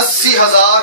80,000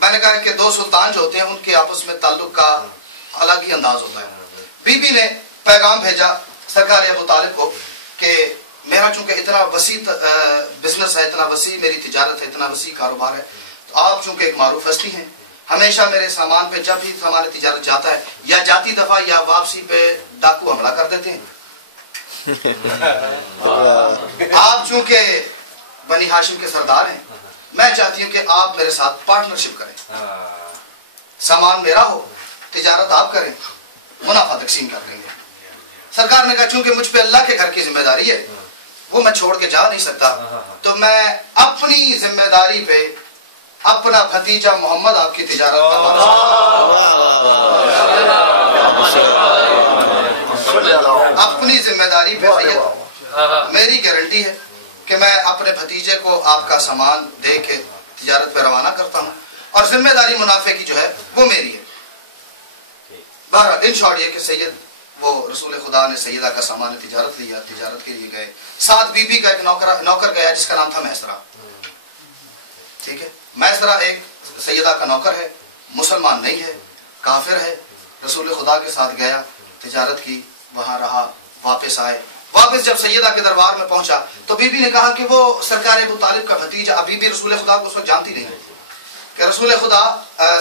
میں نے کہا کہ دو سلطان جو ہوتے ہیں ان کے آپس میں تعلق کا الگ ہی انداز ہوتا ہے. بی بی نے پیغام بھیجا سرکار ابو طالب کو کہ میرا چونکہ اتنا وسیع بزنس ہے، اتنا وسیع میری تجارت ہے، اتنا وسیع کاروبار ہے، تو آپ چونکہ ایک معروف ہستی ہیں، ہمیشہ میرے سامان پہ جب بھی ہماری تجارت جاتا ہے یا جاتی دفعہ یا واپسی پہ ڈاکو حملہ کر دیتے ہیں. آپ چونکہ بنی ہاشم کے سردار ہیں، میں چاہتی ہوں کہ آپ میرے ساتھ پارٹنرشپ کریں، سامان میرا ہو، تجارت آپ کریں، منافع تقسیم کر لیں گے. سرکار نے کہا چونکہ مجھ پہ اللہ کے گھر کی ذمہ داری ہے، وہ میں چھوڑ کے جا نہیں سکتا، تو میں اپنی ذمہ داری پہ اپنا بھتیجا محمد آپ کی تجارت اپنی ذمہ داری پہ سید میری گارنٹی ہے کہ میں اپنے بھتیجے کو آپ کا سامان دے کے تجارت پہ روانہ کرتا ہوں، اور ذمہ داری منافع کی جو ہے وہ میری ہے. بہرحال ان شارٹ یہ کہ سید وہ رسول خدا نے سیدہ کا سامان تجارت لیا، تجارت کے لیے گئے. ساتھ بی بی کا ایک نوکر گیا جس کا نام تھا میسرہ. ٹھیک ہے، میسرہ ایک سیدہ کا نوکر ہے، مسلمان نہیں ہے، کافر ہے. رسول خدا کے ساتھ گیا، تجارت کی، وہاں رہا، واپس آئے. واپس جب سیدہ کے دربار میں پہنچا تو بی بی نے کہا کہ وہ سرکار ابو طالب کا بھتیجا، ابھی بھی رسول خدا کو اس وقت جانتی نہیں کہ رسول خدا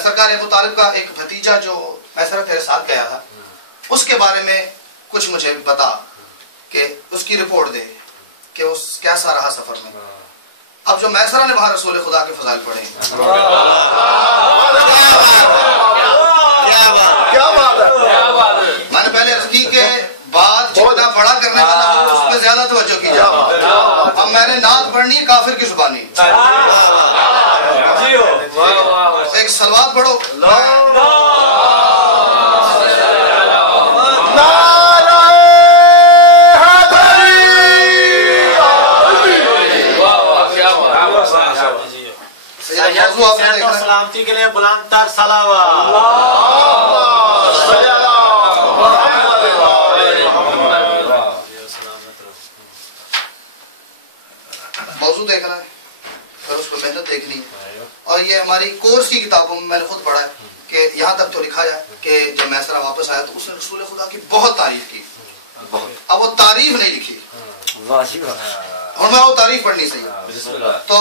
سرکار ابو طالب کا ایک بھتیجا جو میسرہ تیرے ساتھ گیا تھا، اس کے بارے میں کچھ مجھے بتا، کہ اس کی رپورٹ دے کہ اس کیسا رہا سفر میں. اب جو میسرہ نے وہاں رسول خدا کے فضائل پڑھے، میں نے پہلے عرض کی کہ بات جتنا بڑا کرنے والا ہو اس پہ زیادہ توجہ کی جائے. اب میں نے نعت پڑھنی ہے کافر کی زبانی. ایک صلوات پڑھو. سلامتی کے لیے بلند تر صلوات. موضوع دیکھنا ہے اور اس پہ محنت دیکھنی ہے. اور یہ ہماری کورس کی کتابوں میں نے خود پڑھا ہے کہ یہاں تک تو لکھا ہے کہ جب میسرہ واپس آیا تو اس نے رسول خدا کی بہت تعریف کی. اب وہ تعریف نہیں لکھی، اور میں وہ تعریف پڑھنی صحیح. تو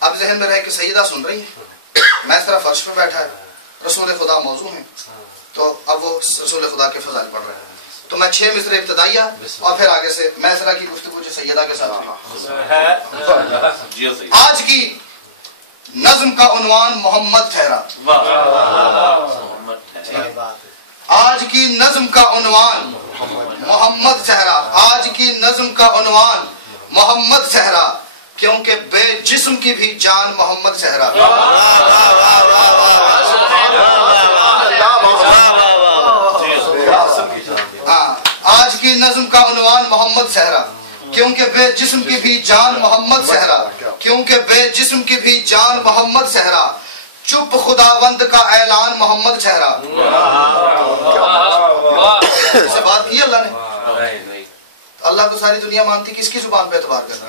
اب ذہن میں رہے کہ سیدہ سن رہی ہے، میسرہ فرش پہ بیٹھا ہے، رسول خدا موضوع ہے، تو اب وہ رسول خدا کے فضائل پڑھ رہے ہیں. تو میں 6 مصرے ابتدائیہ اور پھر آگے سے میسرہ کی گفتگو جو سیدہ کے ساتھ ہوئی. آج کی نظم کا عنوان محمد ٹھہرا. آج کی نظم کا عنوان محمد ٹھہرا. آج کی نظم کا عنوان محمد ٹھہرا، کیونکہ بے جسم کی بھی جان محمد ٹھہرا. آج کی نظم کا عنوان محمد صحرا، کیونکہ بے جسم کی بھی جان محمد صحرا، کیونکہ بے جسم کی بھی جان محمد صحرا، چپ خداوند کا اعلان محمد صحرا. سے بات کی اللہ نے، اللہ کو ساری دنیا مانتی، کس کی زبان پہ اعتبار کرتی.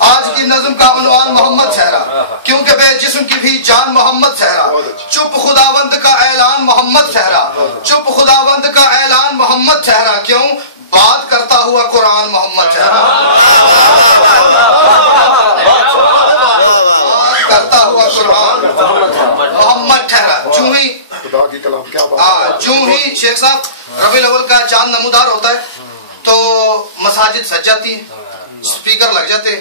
آج کی نظم کا عنوان محمد صحرا، کیونکہ بے جسم کی بھی جان محمد صحرا، چپ خداوند کا اعلان محمد صحرا، چپ خداوند کا اعلان محمد صحرا، کیوں بات کرتا ہوا قرآن محمد صحرا. بات کرتا ہوا قرآن محمد ٹھہرا. جو ہی شیخ صاحب ربیع الاول کا چاند نمودار ہوتا ہے تو مساجد سج جاتی ہیں، اسپیکر لگ جاتے ہیں،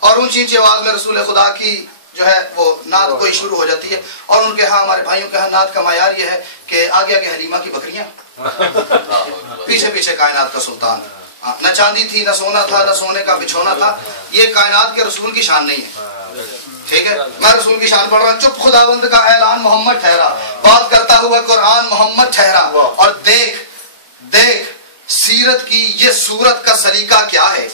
اور اونچی اونچی آواز میں رسول خدا کی جو ہے وہ نعت کوئی شروع ہو جاتی ہے. اور ان کے ہاں ہمارے بھائیوں کے ہاں نعت کا معیار یہ ہے کہ آگے آگے حلیمہ کی بکریاں، پیچھے پیچھے کائنات کا سلطان. نہ چاندی تھی، نہ سونا تھا، نہ سونے کا بچھونا تھا. یہ کائنات کے رسول کی شان نہیں ہے. ٹھیک ہے، میں رسول کی شان پڑھ رہا ہوں. چپ خداوند کا اعلان محمد ٹھہرا، بات کرتا ہوا قرآن محمد ٹھہرا. اور دیکھ دیکھ سیرت کی یہ صورت کا سلیقہ کیا ہے.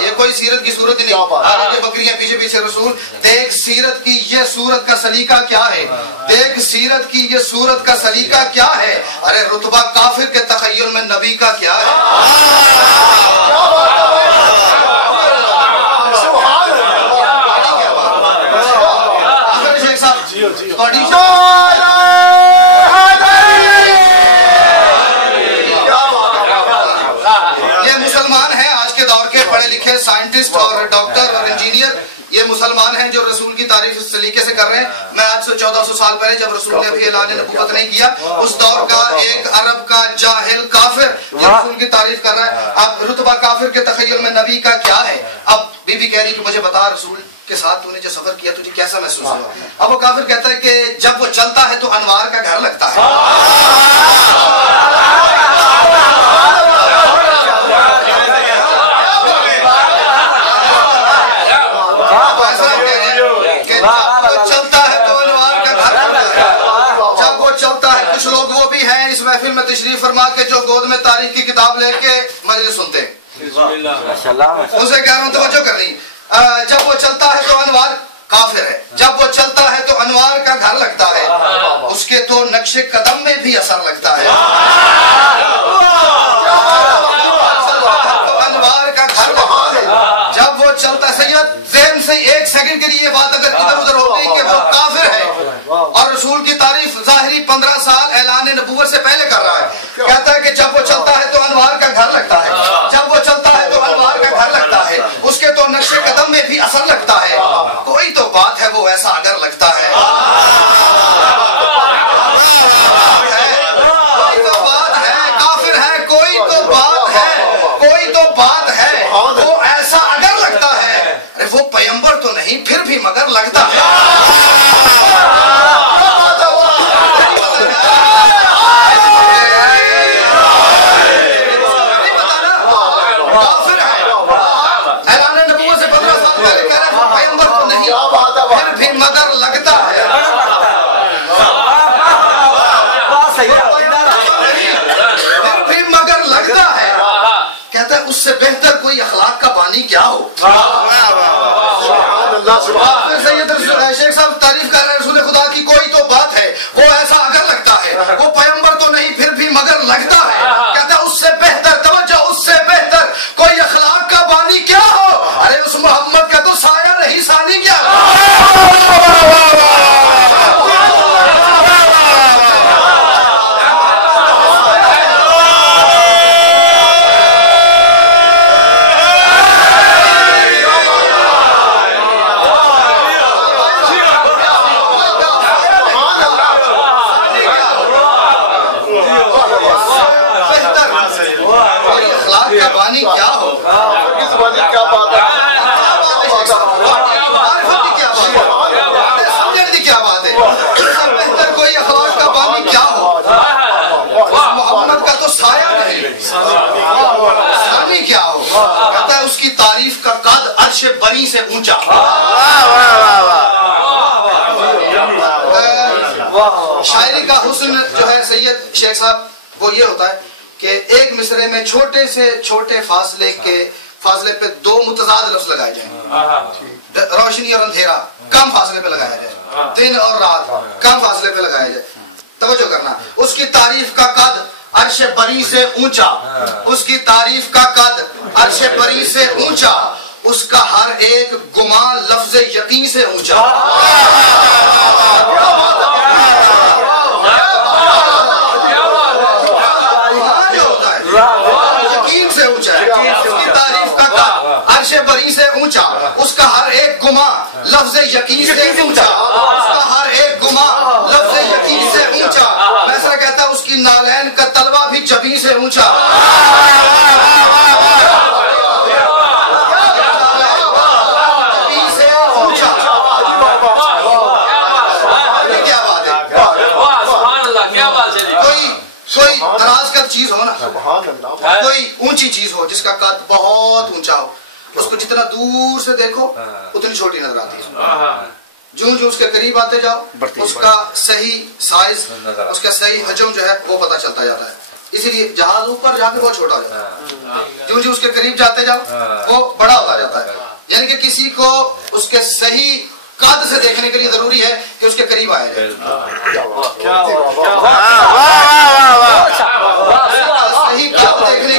یہ کوئی سیرت کی صورت ہی نہیں، آگے بکریاں پیچھے پیچھے رسول. دیکھ سیرت کی یہ صورت کا سلیقہ کیا ہے، دیکھ سیرت کی یہ صورت کا سلیقہ کیا ہے. ارے رتبہ کافر کے تخیل میں نبی کا کیا ہے. یہ مسلمان ہیں آج کے دور کے پڑھے لکھے سائنٹسٹ اور ڈاکٹر اور انجینئر، یہ مسلمان ہیں جو رسول کی تعریف اس طریقے سے کر رہے ہیں. میں آج سے 1400 سال پہلے جب رسول نے ابھی اعلان نبوت نہیں کیا، اس دور کا ایک عرب کا جاہل کافر یہ رسول کی تعریف کر رہا ہے. اب رتبہ کافر کے تخیل میں نبی کا کیا ہے؟ اب بی بی کہہ رہی کہ مجھے بتا رسول کے ساتھ تو نے جو سفر کیا تجھے کیسا محسوس ہوا؟ اب وہ کافر کہتا ہے کہ جب وہ چلتا ہے تو انوار کا گھر لگتا ہے. کچھ لوگ وہ بھی ہیں اس محفل میں تشریف فرما کے جو گود میں تاریخ کی کتاب لے کے مجلس سنتے ہیں. ان سے کہہ رہا ہوں توجہ کرنی. جب وہ چلتا ہے تو انوار کافر ہے، جب وہ چلتا ہے تو انوار کا گھر لگتا ہے، اس کے تو نقش قدم میں بھی اثر لگتا ہے. تو انوار کا گھر لگتا ہے جب وہ چلتا ہے. سید ذہن سے ایک سیکنڈ کے لیے یہ بات اگر ادھر ادھر ہو گئی کہ وہ کافر ہے اور رسول کی تعریف ظاہری 15 سال اعلان نبوت سے پہلے کر رہا ہے، کہتا ہے کہ جب وہ چلتا ہے تو انوار کا گھر لگتا ہے، جب وہ چلتا ہے تو انوار کا گھر لگتا ہے، اس کے تو نقش قدم میں بھی اثر لگتا ہے. کوئی تو بات ہے وہ ایسا اگر لگتا ہے، کوئی تو بات ہے، کافر ہے، کوئی تو بات ہے، کوئی تو بات ہے وہ ایسا اگر لگتا ہے. ارے وہ پیغمبر تو نہیں پھر بھی مگر لگتا ہے. کافر ہے اعلان نبوت سے 15 سال پہلے کہہ رہے ہیں وہ پیغمبر تو نہیں پھر بھی مگر لگتا ہے. پھر بھی مگر لگتا ہے. کہتا ہے اس سے بہتر کوئی اخلاق کا بانی کیا ہو. سید شیخ صاحب تعریف کر رہے ہیں رسول خدا کی. کوئی تو بات ہے وہ ایسا اگر لگتا ہے، وہ پیغمبر تو نہیں پھر بھی مگر لگتا ہے. کہتا ہے اس سے بہتر، توجہ، اس سے بہتر کوئی اخلاق کا بانی کیا ہو. ارے اس محمد کا تو سایہ نہیں ثانی کیا. کیا ہو کیا بات ہے، کیا بات ہے. بہتر کوئی اخلاق کا بانی کیا ہو. محمد کا تو سایہ نہیں ثانی کیا ہو. کہتا ہے اس کی تعریف کا قد عرش بری سے اونچا. شاعری کا حسن جو ہے سید شیخ صاحب وہ یہ ہوتا ہے کہ ایک مصرے میں چھوٹے سے چھوٹے فاصلے پہ دو متضاد لفظ لگائے جائیں. روشنی اور اندھیرا کم فاصلے پہ لگایا جائے، دن اور رات کم فاصلے پہ لگایا جائے. توجہ کرنا. اس کی تعریف کا قد عرش بری سے اونچا، اس کی تعریف کا قد عرش بری سے اونچا، اس کا ہر ایک گمان لفظ یقین سے اونچا. یقین سے اونچا ہے. اس کی تعریف کا قد عرش بری سے اونچا، اس کا ہر ایک گما لفظ یقین سے اونچا، اس کا ہر ایک گما لفظ یقین سے اونچا. ایسا کہتا ہے اس کی نالین کا تلوا بھی جبین سے اونچا. کوئی دراز کا چیز ہو نا، کوئی اونچی چیز ہو جس کا قد بہت اونچا ہو، اس کو جتنا دور سے دیکھو اتنی چھوٹی نظر آتی ہے. جو جو اس کے قریب آتے جاؤ اس کا صحیح سائز، اس کا صحیح حجم جو ہے وہ پتہ چلتا جاتا ہے. اسی لیے جہاز اوپر جا کے بہت چھوٹا ہو جاتا ہے، جو جو اس کے قریب جاتے جاؤ وہ بڑا ہوتا جاتا ہے. یعنی کہ کسی کو اس کے صحیح قد سے دیکھنے کے لیے ضروری ہے کہ اس کے قریب آیا جائے. صحیح قد دیکھنے کے لیے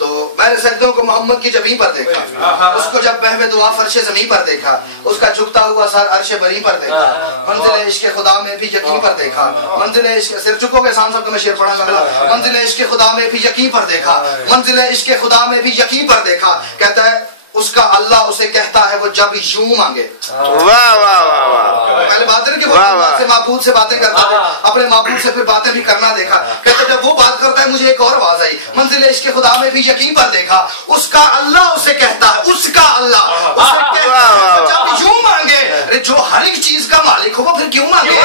تو میں نے سجدوں کو محمد کی جبیں پر دیکھا، اس کو جب بہوے دعا فرش زمین پر دیکھا، اس کا جھکتا ہوا سر عرش بری پر دیکھا، منزل عشق خدا میں بھی یقین پر دیکھا، منزل عشق سر چکو گے سان صاحب کو میں شعر پڑھا گا، منزل عشق خدا میں بھی یقین پر دیکھا، منزل عشق خدا میں بھی یقین پر دیکھا. کہتا ہے اس کا اللہ اسے کہتا ہے وہ جب یوں مانگے. واہ واہ واہ واہ. پہلے بات ہے کہ وہ سے معبود سے باتیں کرتا ہے، اپنے معبود سے پھر باتیں بھی کرنا دیکھا. کہتے جب وہ بات کرتا ہے مجھے ایک اور آواز آئی، منزل عشق خدا میں بھی یقین پر دیکھا، اس کا اللہ اسے کہتا ہے، اس کا اللہ اسے کہتا ہے جب یوں مانگے. جو ہر ایک چیز کا مالک ہو وہ پھر کیوں مانگے؟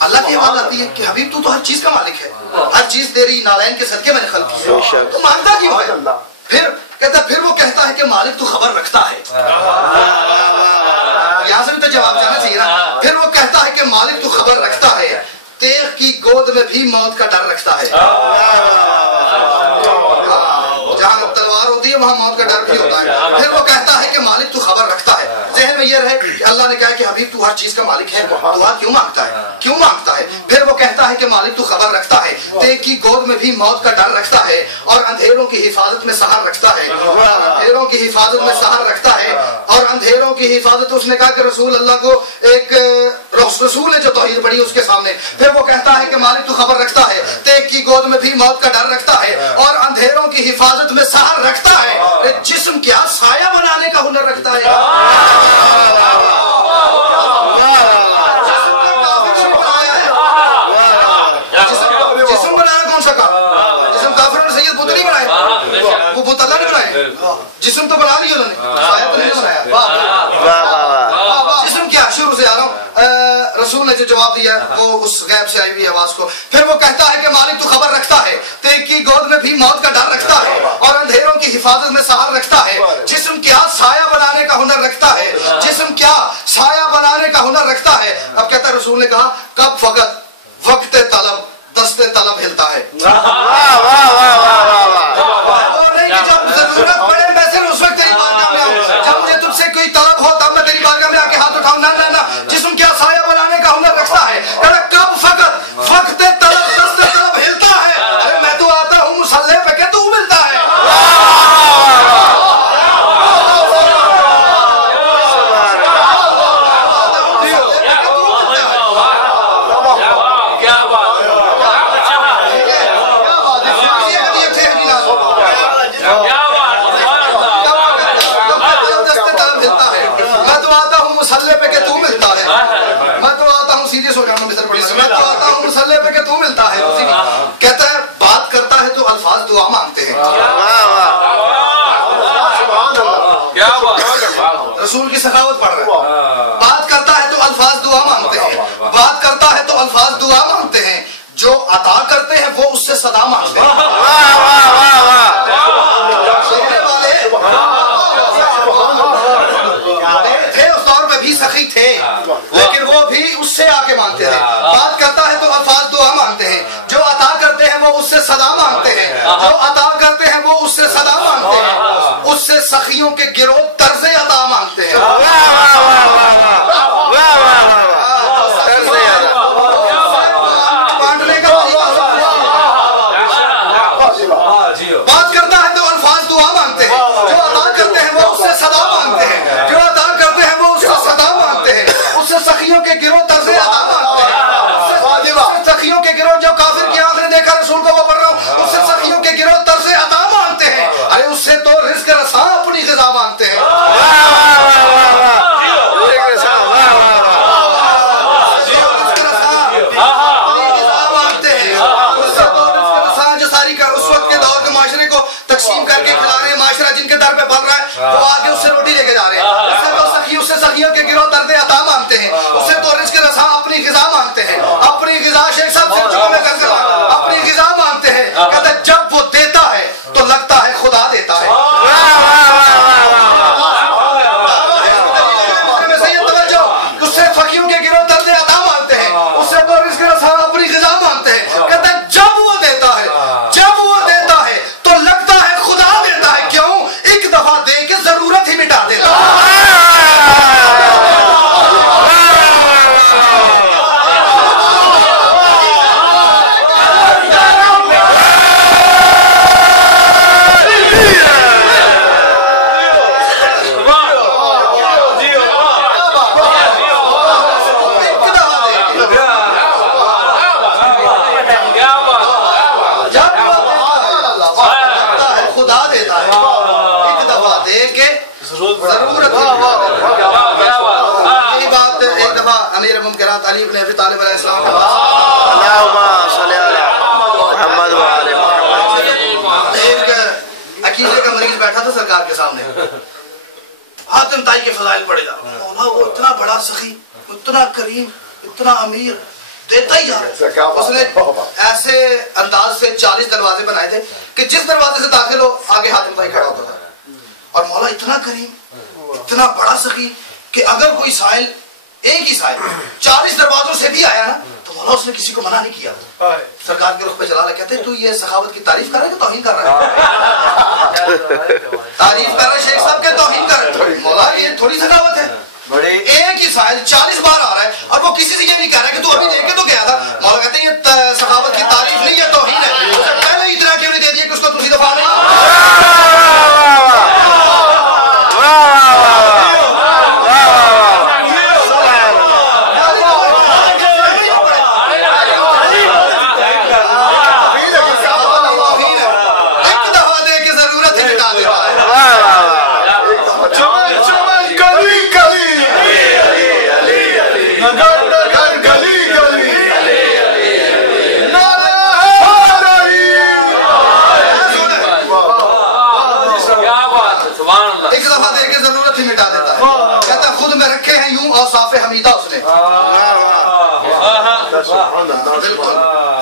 اللہ کی آواز آتی ہے کہ حبیب تو ہر چیز کا مالک ہے، ہر چیز تیری نالین کے صدقے میں نے خلق کی ہے، تو مانگتا کیوں ہے؟ پھر کہتا پھر وہ کہتا ہے کہ مالک تو خبر رکھتا ہے. یہاں سے بھی تو جواب جانا چاہیے نا. پھر وہ کہتا ہے کہ مالک تو خبر رکھتا ہے، تیغ کی گود میں بھی موت کا ڈر رکھتا ہے. جہاں تلوار ہوتی ہے وہاں موت کا ڈر بھی ہوتا ہے. پھر وہ کہتا ہے کہ مالک تو خبر رکھتا ہے. ذہن میں یہ رہے کہ اللہ نے کہا کہ حبیب تو ہر چیز کا مالک ہے، دعا کیوں مانگتا ہے؟ کیوں مانگتا ہے؟ پھر وہ کہتا ہے کہ مالک تو خبر رکھتا ہے، تیغ کی گود میں بھی موت کا ڈر رکھتا ہے، اور اندھیروں کی حفاظت میں سحر رکھتا ہے. اندھیروں کی حفاظت میں سحر رکھتا ہے، اور اندھیروں کی حفاظت. اس نے کہا کہ رسول اللہ کو ایک رسول ہے جو توحید پڑھی اس کے سامنے. پھر وہ کہتا ہے کہ مالک تو خبر رکھتا ہے، تیغ کی گود میں بھی موت کا ڈر رکھتا ہے، اور اندھیروں کی حفاظت میں سحر رکھتا ہے. جسم کیا سایہ بنانے کا ہنر رکھتا ہے. جسم بنانا کون سا کام؟ جسم کافروں نے سید بت نہیں بنائے، وہ بت اللہ نے بنائے. جسم تو بنا لیا انہوں نے، سایہ تو نہیں بنایا. جسم کیا؟ شروع سے آ رہا ہوں. رسول نے جو جواب دیا وہ اس غیب سے آئی ہوئی آواز کو. پھر وہ کہتا ہے کہ مالک تو خبر رکھتا ہے، تیغ کی گود میں بھی موت کا ڈر رکھتا ہے، اور اندھیروں کی حفاظت میں سحر رکھتا ہے. جسم کیا سایہ بنانے کا ہنر رکھتا ہے. جسم کیا سایہ بنانے کا ہنر رکھتا ہے. اب کہتا ہے رسول نے کہا کب وقت طلب دست طلب ہلتا ہے. اور نہیں کہ جب ضرورت پڑے میں صرف اس وقت تیری بارگاہ میں آؤں، جب مجھے تجھ سے کوئی طلب ہو تب میں تیری بارگاہ میں آ کے ہاتھ اٹھاؤں. نہ جسم کیا سایہ بنانے کا ہنر رکھتا ہے. کب وقت طلب دست طلب ہلتا ہے. ارے میں تو آتا ہوں مسلح پہ کہ تو ملتا ہے. مسلح پہ کہ تو ملتا ہے. میں تو آتا ہوں سیریس ہو جانا مصر پڑی سے. میں تو آتا ہوں مسلح پہ کہ تو ملتا ہے. کہتا ہے بات کرتا ہے تو الفاظ دعا مانگتے ہیں. رسول کی سخاوت پڑھ رہا ہے. بات کرتا ہے تو الفاظ دعا مانگتے ہیں. بات کرتا ہے تو الفاظ دعا مانگتے ہیں. جو عطا کرتے ہیں وہ اس سے صدا مانگتے ہیں. سخی تھے لیکن وہ بھی اس سے آ کے مانگتے تھے. بات کرتا ہے تو الفاظ دعا مانگتے ہیں. جو عطا کرتے ہیں وہ اس سے صدا مانگتے ہیں. جو عطا کرتے ہیں وہ اس سے صدا مانگتے ہیں. اس سے سخیوں کے گروہ طرز عطا مانگتے ہیں. بات کرتا ہے تو الفاظ دعا مانگتے ہیں. جو عطا کرتے ہیں وہ اس سے صدا مانگتے ہیں. جو عطا کرتے ہیں وہ اس سے صدا مانگتے ہیں. اس سے سخیوں کے گروہ طرز عطا مانگتے ہیں. سخیوں کے گروہ جو کافر کی آنکھ نے دیکھا رسول کو وہ پڑھ رہا ہوں. اس سے سخیوں کے گروہ طرز عطا مانگتے ہیں. ارے اس سے تو رزق رساں اپنی غذا مانگتے ہیں. تقسیم کر کے کھلا رہے ہیں. معاشرہ جن کے در پہ پل رہا ہے وہ آگے اس سے روٹی لے کے جا رہے ہیں. اس سے سخیوں کے گروہ طرز عطا مانگتے ہیں. اس سے تو رزق رساں اپنی غذا مانگتے ہیں. اپنی غذا شیخ صاحب سے چکو میں کر اپنی غذا مانگتے ہیں. کہتا ہے جب وہ دیتا ہے تو لگتا ہے خدا دیتا ہے. اس سے فقیروں کے گروہ طرز عطا مانگتے ہیں. اس سے تو رزق رساں اپنی غذا مانگتے ہیں. کہتا ہے جب وہ دیتا ہے ضرورت یہی بات ایک دفعہ امیر ممکنات علی بن ابی طالب علیہ السلام کے پاس ایک عقیدے کا مریض بیٹھا تھا سرکار کے سامنے، حاتم طائی کے فضائل پڑھے جا رہا، مولا وہ اتنا بڑا سخی، اتنا کریم، اتنا امیر، دیتا ہی جا رہا ہے۔ اس نے ایسے انداز سے 40 دروازے بنائے تھے کہ جس دروازے سے داخل ہو آگے حاتم طائی کھڑا ہوتا تھا، اور مولا اتنا کریم، اتنا بڑا سخی کہ اگر کوئی سائل، ایک ہی سائل 40 دروازوں سے بھی آیا نا تو مولا اس نے کسی کو منع نہیں کیا۔ سرکار کے رخ پہ چلا رہا، کہتے ہیں تو یہ سخاوت کی تعریف کر رہا ہے کہ توہین کر رہا ہے؟ تعریف کر رہا ہے شیخ صاحب کے توہین کر رہا ہے؟ مولا یہ تھوڑی سخاوت ہے، ایک ہی سائل 40 بار آ رہا ہے اور وہ کسی سے یہ نہیں کہہ رہا کہ تو ابھی دیکھ کے تو گیا تھا۔ مولا کہتے ہیں یہ سخاوت کی تعریف نہیں، یہ توہین ہے۔ اسے پہلے ہی اتنا کیوں نہیں دے دیا کہ اس کو دوسری دفعہ نہیں؟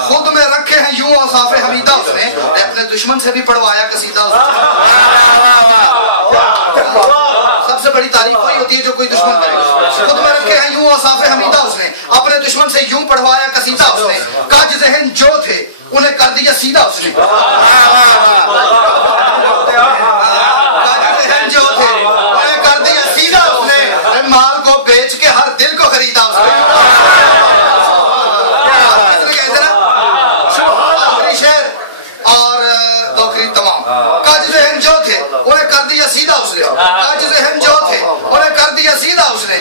خود میں رکھے ہیں یوں اوصاف حمیدہ اس نے، اپنے دشمن سے بھی پڑھوایا قصیدہ اس نے۔ سب سے بڑی تعریف وہی ہوتی ہے جو کوئی دشمن کرے۔ خود میں رکھے ہیں یوں اوصاف حمیدہ اس نے، اپنے دشمن سے یوں پڑھوایا قصیدہ اس نے، کاج ذہن جو تھے انہیں کر دیا سیدھا اس نے۔ کاج ذہن جو تھے انہیں کر دیا سیدھا اس نے، مال کو بیچ کے ہر دل کو خریدا اس نے۔ سیدھا اس نے، آج ذہن جو تھے انہیں کر دیا سیدھا اس نے،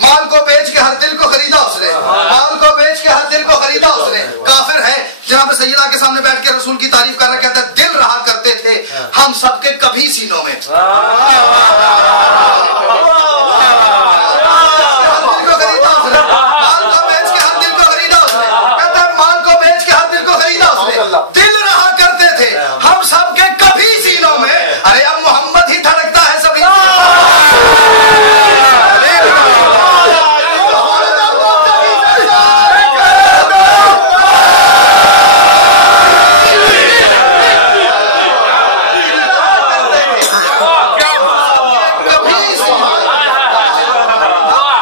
مال کو بیچ کے ہر دل کو خریدا اس نے، مال کو بیچ کے ہر دل کو خریدا اس نے۔ کافر ہے جناب سیدہ کے سامنے بیٹھ کے رسول کی تعریف کر رہا، کہتا ہے دل رہا کرتے تھے ہم سب کے کبھی سینوں میں۔ دل رہا کرتے تھے ہم سب کے کبھی سینوں میں، ارے اب محمد ہی دھڑکتا ہے سبھی۔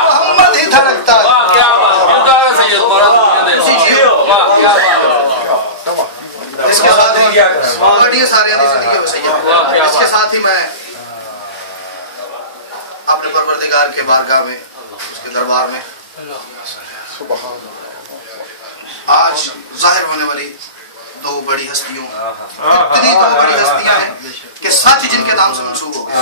محمد ہی دھڑکتا ہے۔ اس کے ساتھ اس کے ساتھ ہی میں اپنے پروردگار کے بارگاہ میں، اس کے دربار میں آج ظاہر ہونے والی دو بڑی ہستیوں، اتنی دو بڑی ہستیاں ہیں کہ سچ جن کے نام سے منسوب ہو گیا،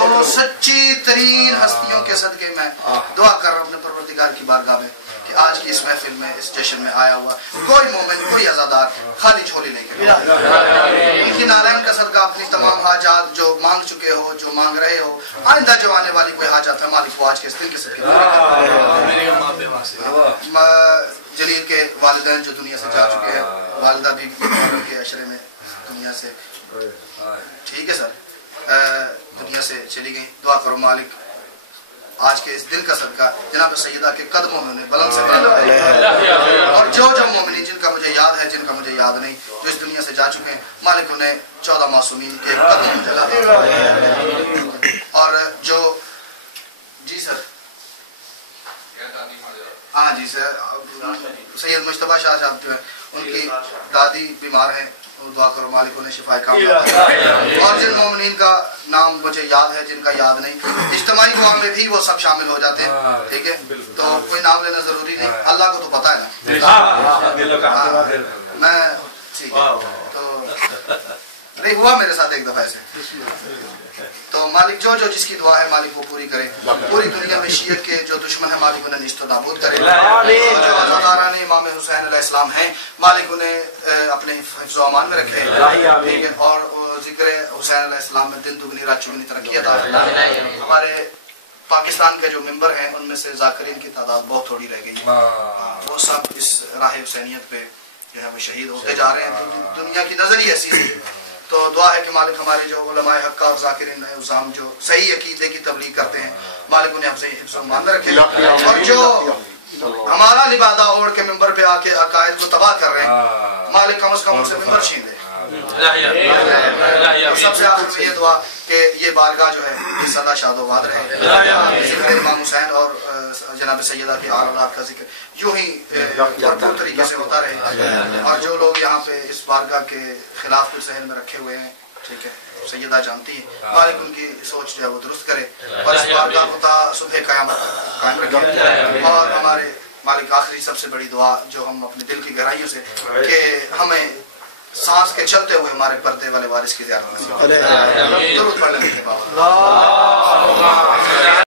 دونوں سچی ترین ہستیوں کے صدقے میں دعا کر رہا ہوں اپنے پروردگار کی بارگاہ میں کہ آج کی اس محفل میں، اس جشن میں آیا ہوا کوئی مومن، کوئی عزادار خالی جھولی لے کے ان کی نالین کا صدقہ اپنی تمام حاجات جو مانگ چکے ہو، جو مانگ رہے ہو، آئندہ جو آنے والی کوئی حاجات ہے مالک وہ آج کے اس دن کے صدقے جلیل کے والدین جو دنیا سے جا چکے ہیں، والدہ بھی کے عشرے میں دنیا سے، ٹھیک ہے سر، دنیا سے چلی گئی، دعا کرو مالک آج کے اس دن کا صدقہ جناب سیدہ کے قدموں میں انہیں بلند سے بلند، اور جو مومنین جن کا مجھے یاد ہے، جن کا مجھے یاد نہیں، جو اس دنیا سے جا چکے ہیں، مالک انہیں 14 معصومین کے قدموں میں جلا دے، اور جو جی سر، ہاں جی سر، سید مجتبیٰ شاہ صاحب جو ہے ان کی دادی بیمار ہیں، دعا کرو مالک انہیں شفا کاملہ، اور جن مومنین کا نام مجھے یاد ہے، جن کا یاد نہیں، اجتماعی دعا میں بھی وہ سب شامل ہو جاتے ہیں، ٹھیک ہے، تو کوئی نام لینا ضروری نہیں، اللہ کو تو پتہ ہے نا، میں ٹھیک ہے، تو نہیں ہوا میرے ساتھ ایک دفعہ ایسے، تو مالک جو جس کی دعا ہے مالک وہ پوری کرے، پوری دنیا میں شیعت کے جو دشمن ہیں مالک انہیں نیست و نابود کرے، جو عزاداران امام حسین علیہ السلام ہیں مالک انہیں اپنے حفظ و امان میں رکھے، اور ذکر حسین علیہ السلام میں دن دگنی رات چگنی ترقی عطا فرمائے. ہمارے پاکستان کے جو ممبر ہیں ان میں سے ذاکرین کی تعداد بہت تھوڑی رہ گئی ہے. وہ سب اس راہ حسینیت پہ جو ہے وہ شہید ہوتے جا رہے ہیں. دنیا کی نظر ہی ایسی ہے. تو دعا ہے کہ مالک ہمارے جو علماء حق اور ذاکرین عظام جو صحیح عقیدے کی تبلیغ کرتے ہیں مالک انہیں حفظ و امان رکھے. اور جو ہمارا لبادہ اوڑھ کے ممبر پہ آ کے عقائد کو تباہ کر رہے ہیں مالک کم از کم ان سے ممبر چھین دے. سب سے آخر میں یہ دعا کہ یہ بارگاہ جو ہے یہ سدا شاد و آباد رہے. ذکر امام حسین اور جناب سیدہ کی آل اولاد کا ذکر یوں ہی بھرپور طریقے سے ہوتا رہے. اور جو لوگ یہاں پہ اس بارگاہ کے خلاف کچھ ذہن میں رکھے ہوئے ہیں ٹھیک ہے سیدہ جانتی ہے مالک ان کی سوچ جو ہے وہ درست کرے اور اس بارگاہ کو تا صبح قیامت قائم رکھے. اور ہمارے مالک آخری سب سے بڑی دعا جو ہم اپنے دل کی گہرائیوں سے کہ ہمیں سانس کے چلتے ہوئے ہمارے پردے والے وارث کی زیارت میں درود پڑھنے کے بعد